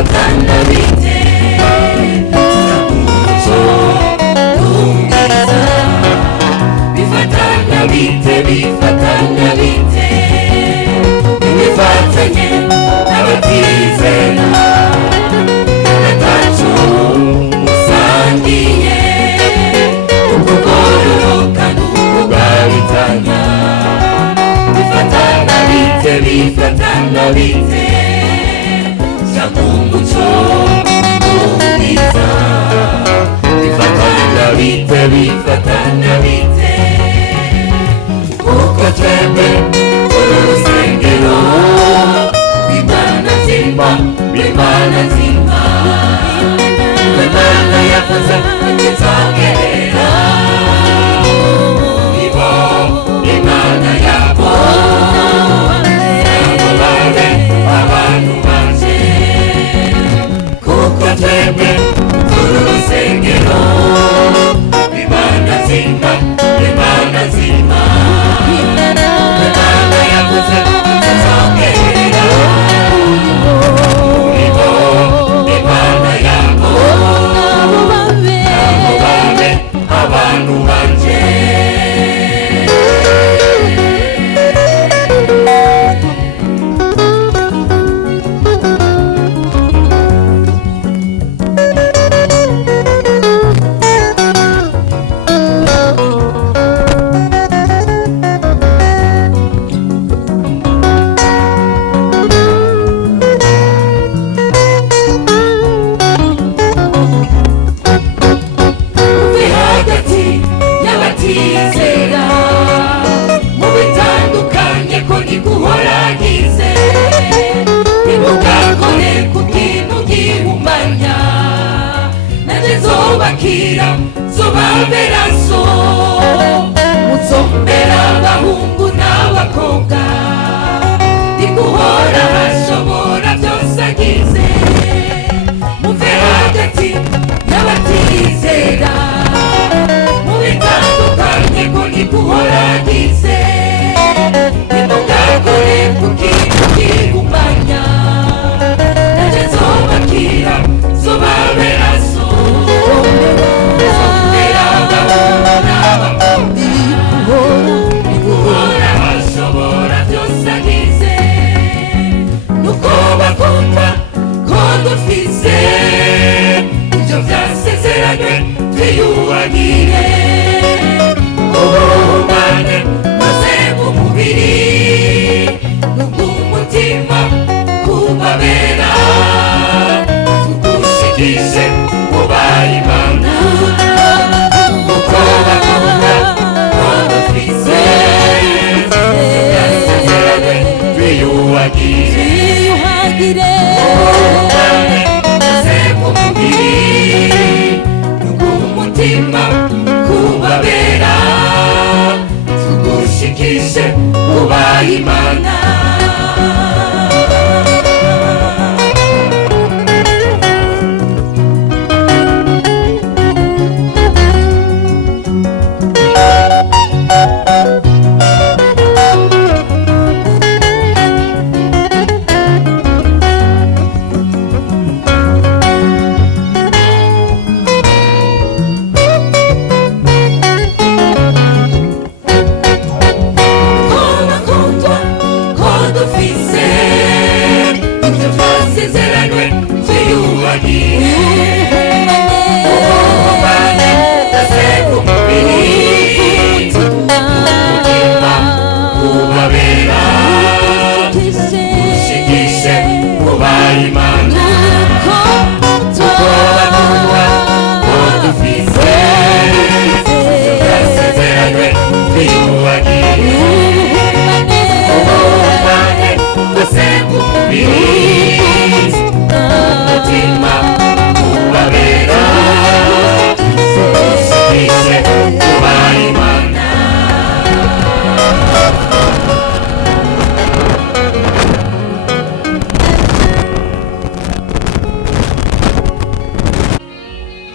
bifatana bite umuco n'umwiza bifatana bite bifatanye n'abatizera n'atacu musangiye ukugororoka n'ukugabitanya bifatana bite cyangwa umuco n'umwiza bifatana bite kuko twebwe uru rusengero rw'Imana nzima Imana yakoze ikizongerera ibo Imana yabo babe abantu banje kuko twebwe uru rusengero rw'Imana nzima Imana yakoze ikizongerera ibo Imana yabo babe abantu banje y'abatizera mu bitandukanye ko ntiguhoragize nimugakore ku kintu gihumanya nanjye nzobakira nzobabera so muzombera abahungu n'abakobwa ntiguhora hashobora byose agize muve hagati y'abatizera bitandukanye ko ntiguhoragize nimugakore ku kintu gihumanya nanjye nzobakira nzobabera so nzobera abahungu n'abakobwa ntiguhora hashobora byose agize nuko bakunda ko dufise ibyo byasezeranywe twiyuhagire ubumane maze mu mubiri n'ubw'umutima kubabera tugushikishe kubaha Imana uko bakunda ko dufise yasezeranywe twiyuhagire ubumane maze mu mubiri n'ubw'umutima kubabera tugushikishe kubaha Imana